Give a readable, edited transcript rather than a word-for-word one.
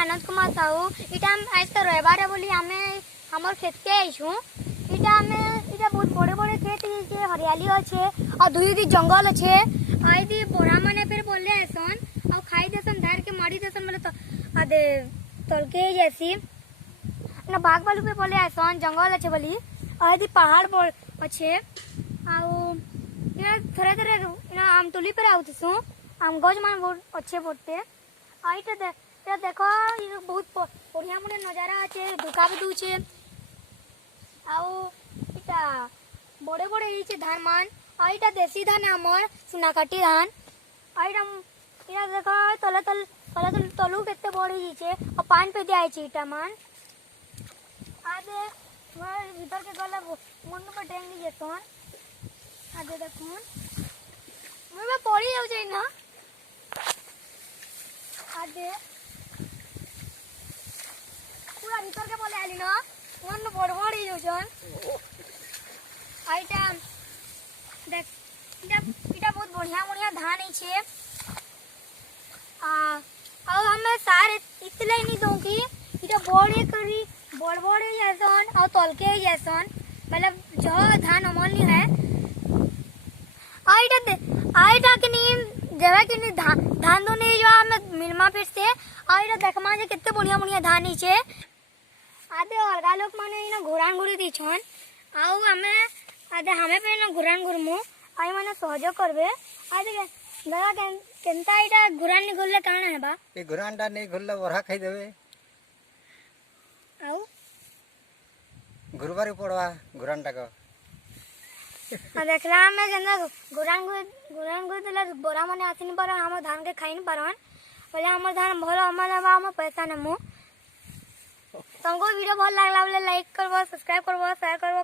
आनंद कुमार साहू। इटा हम आज तो रविवार बोली आमे हमर खेत के आइछु। इटा बहुत बड़े बड़े खेत है, हरियाली अच्छे और दुई दी जंगल अच्छे। आई दी बोरा माने फिर बोले ऐसन और खाई देसन धार के मारी देसन बोले तो आदे तलके जैसी ना बाग वालू पे बोले ऐसन जंगल अच्छे बोली। आई दी पहाड़ अच्छे आउ थोड़े थोड़े ना आम तुली पर आउतसु आम गज मान बहुत अच्छे पड़ते। आईटा देखो ये बहुत बढ़िया बढ़िया नजारा अच्छे दुका भी दूचे आउ इटा बड़े बड़े ही धान मान। आईटा देसी धान हमर सुनाकाटी धान। आईटा इटा देखो तले तले तलू केते बड़ी हिचे और पान पे दिया हिचे इटा मान। आदे भीतर के गला मुंड पर टेंगी जेतन आदे देखुन मुझे पड़ी जाउ छै ना आदे पूरा भीतर के बोले आली ना मन बड़ बड़ ही जाउछन। आइटा देख इटा बहुत बढ़िया बढ़िया धान ही छे आ हमें सारे इसलिए नहीं दो कि इटा बड़े करी बड़ बड़े जैसन और तलके जैसन मतलब जो धान अमल नहीं है। आइटा के नहीं जगह के नहीं धान दो नहीं जो हमें मिलमा फिर से आइटा देखमा जे कितने बढ़िया बढ़िया धान ही छे। आदे अलगा लोग माने ना घुरान घुरी दी छन आउ हमें आदे हमें पे ना घुरान घुरमु आई माने सहयोग करबे। आदे दादा केनता इटा घुरान नहीं घुरले काना है बा ए घुरानटा नहीं घुरले ओरा खाई देबे आउ घुरबारी पड़वा घुरानटा को देखला में केनता घुरान घुर देला बोरा माने आसिन पर हम धान के खाइन परन बोले हमर धान भलो हमला बा हम पैसा नमु। तुमको वीडियो भल लागला बोले लाइक करबो सब्सक्राइब करबो शेयर करबो।